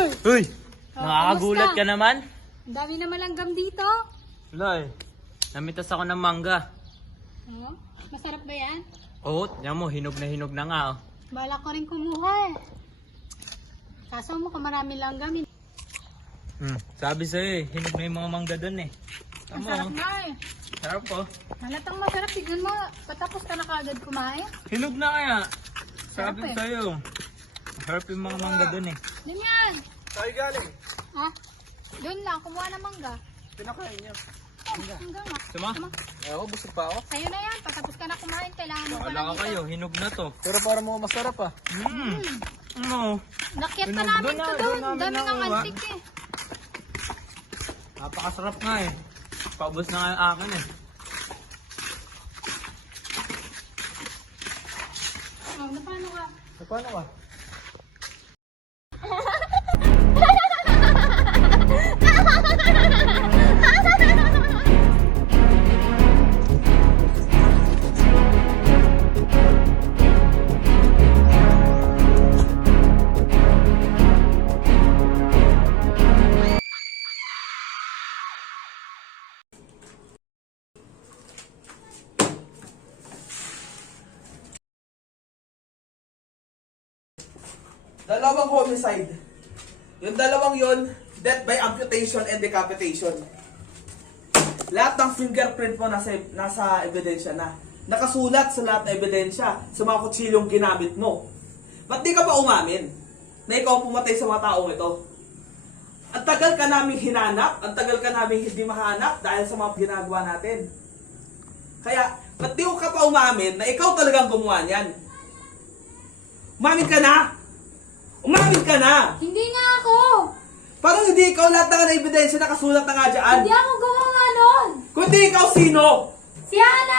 Uy! Oh, Nakakagulat kamusta? ka naman? Ang dami na malanggam dito. Wala eh. Namitas ako ng mangga. Oh, masarap ba yan? Oo, yan mo, hinog na nga oh. Bala ko rin kumuha eh. Kaso mo kung marami langgam. Sabi sa'yo eh, hinog na yung mga mangga dun eh. Ang Tama sarap oh. na eh. Sarap oh. Halatang masarap. Tignan mo, patapos ka na kagad kumain. Hinog na kaya. Sarap Sabi eh. sa'yo. Sarap yung mga mangga dun eh. Doon yan. Tayo galing. Ha? Doon lang, kumuha ng mangga. Pinakain niyo. Oh, hanggang nga. Sama? Ako, busog pa ako. Sa'yo na yan. Patapos ka na kumain, kailangan mo pa Wala lang ka ito. kayo, hinog na to. Pero para mo masarap ah. Ano? Nakyat ka Hinog namin doon to na, doon. doon namin Dami ng nakuha. antik eh. Napakasarap nga eh. Paubos na nga yung akin eh. Oh, napano ka? Paano ka? Dalawang homicide. Yung dalawang yon, death by amputation and decapitation. Lahat ng fingerprint mo nasa ebidensya na. Nakasulat sa lahat ng ebidensya sa mga kutsilyong ginamit mo. Ba't di ka pa umamin na ikaw ang pumatay sa mga taong ito? Ang tagal ka naming hinanap, ang tagal ka naming hindi mahanap dahil sa mga ginagawa natin. Kaya, ba't di ka pa umamin na ikaw talagang gumawa niyan? Umamin ka na! Umamin ka na! Hindi nga ako! Parang hindi ikaw, lahat ng ebidensya nakasulat na nga dyan. Hindi ako gumawa nun! Kung hindi ikaw, sino? Si Ana